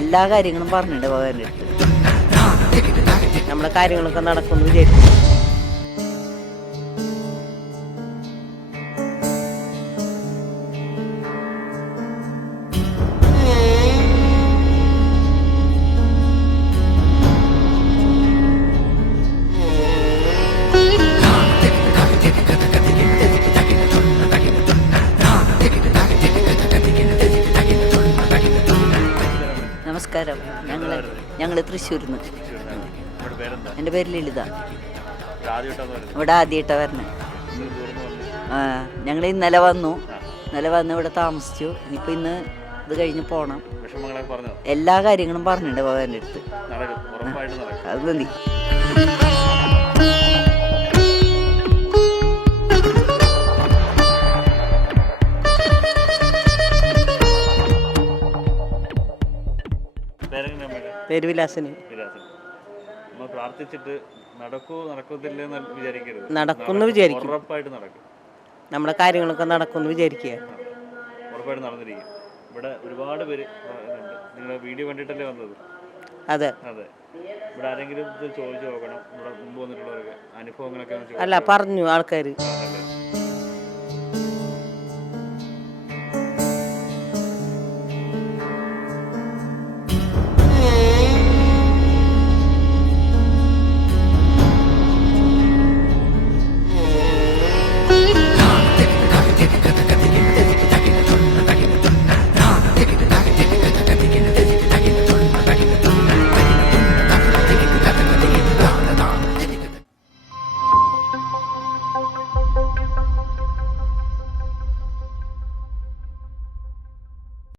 എല്ലാ കാര്യങ്ങളും പറഞ്ഞിട്ടുണ്ട് ഭഗവാന്റെ അടുത്ത്. നമ്മളെ കാര്യങ്ങളൊക്കെ നടക്കുമെന്ന് വിചാരിക്കും. നമസ്കാരം. ഞങ്ങൾ തൃശ്ശൂരിൽ നിന്ന്. എൻ്റെ പേര് ലളിത. ഇവിടെ ആദ്യമായിട്ടാണ് വരണേ. ഞങ്ങൾ ഇന്നലെ വന്നു ഇവിടെ താമസിച്ചു. ഇനിയിപ്പോൾ ഇന്ന് ഇത് കഴിഞ്ഞ് പോകണം. എല്ലാ കാര്യങ്ങളും പറഞ്ഞിട്ടുണ്ട് ഭഗവാന്റെ അടുത്ത്. അത് മതി. പേര് വിലാസിനി. നടക്കുമെന്ന് വിചാരിക്കും. നമ്മളെ കാര്യങ്ങളൊക്കെ നടക്കുമെന്ന് വിചാരിക്കുക. ഇവിടെ ഒരുപാട് പേര് നിങ്ങളെ വീഡിയോ കണ്ടിട്ടല്ലേ വന്നത്? അതെ. ഇവിടെ ആരെങ്കിലും ചോദിച്ചു നോക്കണം, ഇവിടെ മുമ്പ് വന്നിട്ടുള്ളവർക്ക് അനുഭവങ്ങളൊക്കെ. അല്ല, പറഞ്ഞു ആൾക്കാർ.